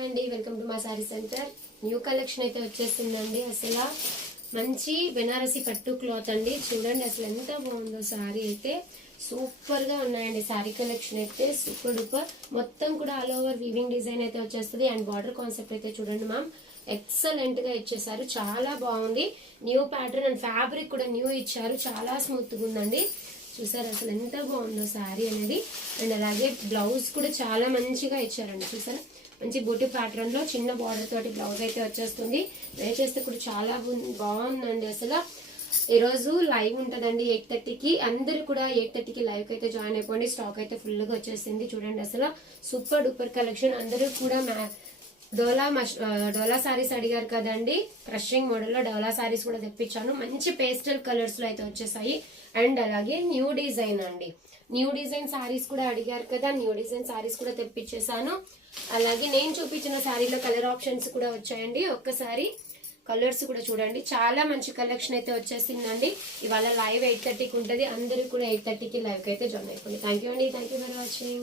Hi అండి, welcome to మా sorry centre. New collection అయితే వచ్చేస్తుందండి. అసలు మంచి బెనారసి పట్టు క్లాత్ అండి. చూడండి అసలు ఎంత బాగుందో సారీ అయితే. సూపర్ గా ఉన్నాయండి సారీ కలెక్షన్ అయితే. సూపర్ డూపర్ మొత్తం కూడా ఆల్ ఓవర్ వీవింగ్ డిజైన్ అయితే వచ్చేస్తుంది. అండ్ బార్డర్ కాన్సెప్ట్ అయితే చూడండి మ్యామ్, ఎక్సలెంట్ గా ఇచ్చేసారు. చాలా బాగుంది. న్యూ ప్యాటర్న్ అండ్ ఫ్యాబ్రిక్ కూడా న్యూ ఇచ్చారు. చాలా స్మూత్ గా ఉందండి. చూసారు అసలు ఎంత బాగుందో శారీ అనేది. అండ్ అలాగే బ్లౌజ్ కూడా చాలా మంచిగా ఇచ్చారండి. చూసారా, మంచి బూటీ ప్యాటర్న్ లో చిన్న బార్డర్ తోటి బ్లౌజ్ అయితే వచ్చేస్తుంది. వేర్ చేస్తే కూడా చాలా బాగుందండి. అసలు ఈ రోజు లైవ్ ఉంటదండి 8:30కి. అందరు కూడా 8:30కి లైవ్ కి అయితే జాయిన్ అయిపోండి. స్టాక్ అయితే ఫుల్ గా వచ్చేసింది. చూడండి అసలు సూపర్ డూపర్ కలెక్షన్. అందరూ కూడా డోలా సారీస్ అడిగారు కదండి. క్రషింగ్ మోడల్ లో డోలా సారీస్ కూడా తెప్పించాను. మంచి పేస్టల్ కలర్స్ లో అయితే వచ్చేసాయి. అండ్ అలాగే న్యూ డిజైన్ అండి, న్యూ డిజైన్ సారీస్ కూడా అడిగారు కదా. న్యూ డిజైన్ సారీస్ కూడా తెప్పించేసాను. అలాగే నేను చూపించిన సారీలో కలర్ ఆప్షన్స్ కూడా వచ్చాయండి. ఒక్కసారి కలర్స్ కూడా చూడండి. చాలా మంచి కలెక్షన్ అయితే వచ్చేసిందండి. ఇవాళ లైవ్ 8:30కి ఉంటుంది. అందరూ కూడా 8:30కి లైవ్ కి అయితే జాయిన్ అయిపోయింది. థ్యాంక్ యూ అండి. Thank you for watching.